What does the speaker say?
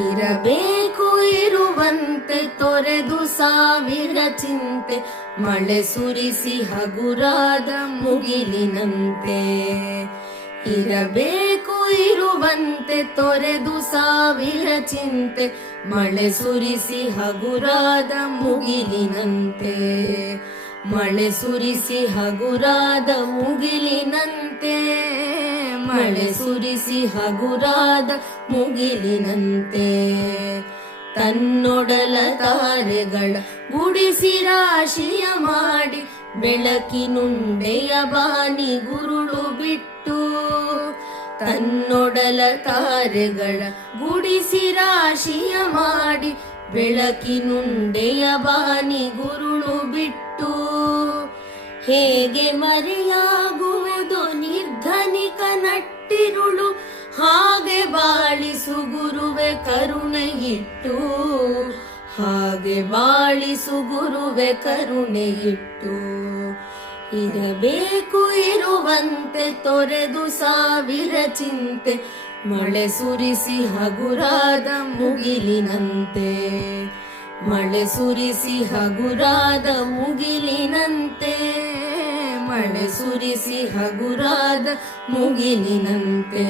ಇರಬೇಕು ಇರುವಂತೆ ತೊರೆದು ಸಾವಿರ ಚಿಂತೆ, ಮಳೆ ಸುರಿಸಿ ಹಗುರಾದ ಮುಗಿಲಿನಂತೆ. ಇರಬೇಕು ಇರುವಂತೆ ತೊರೆದು ಸಾವಿರ ಚಿಂತೆ, ಮಳೆ ಸುರಿಸಿ ಹಗುರಾದ ಮುಗಿಲಿನಂತೆ. ಮಳೆ ಸುರಿಸಿ ಹಗುರಾದ ಮುಗಿಲಿನಂತೆ, ಮಳೆ ಸುರಿಸಿ ಹಗುರಾದ ಮುಗಿಲಿನಂತೆ. ತನ್ನೊಡಲ ತಾರೆಗಳ ಗುಡಿಸಿ ರಾಶಿಯ ಮಾಡಿ, ಬೆಳಕಿನುಂಡೆಯ ಬಾನಿ ಗುರುಳು ಬಿಟ್ಟು. ತನ್ನೊಡಲ ತಾರೆಗಳ ಗುಡಿಸಿ ರಾಶಿಯ ಮಾಡಿ, ಬೆಳಕಿನುಂಡೆಯ ಬಾನಿ ಗುರುಳು ಬಿಟ್ಟು. ಹೇಗೆ ಮರೆಯಾಗುವುದು ನಿರ್ಧನಿಕ ನಟ್ಟಿರುಳು, ಹಾಗೆ ಬಾಳಿಸು ಗುರುವೆ ಕರುಣೆಯಿಟ್ಟು. ಹಾಗೆ ಬಾಳಿಸು ಗುರುವೆ ಕರುಣೆಯಿಟ್ಟು. ಇರಬೇಕು ಇರುವಂತೆ ತೊರೆದು ಸಾವಿರ ಚಿಂತೆ, ಮಳೆ ಸುರಿಸಿ ಹಗುರಾದ ಮುಗಿಲಿನಂತೆ. ಮಳೆ ಸುರಿಸಿ ಹಗುರಾದ ಮುಗಿಲಿನಂತೆ, ಮಳೆ ಸುರಿಸಿ ಹಗುರಾದ ಮುಗಿಲಿನಂತೆ.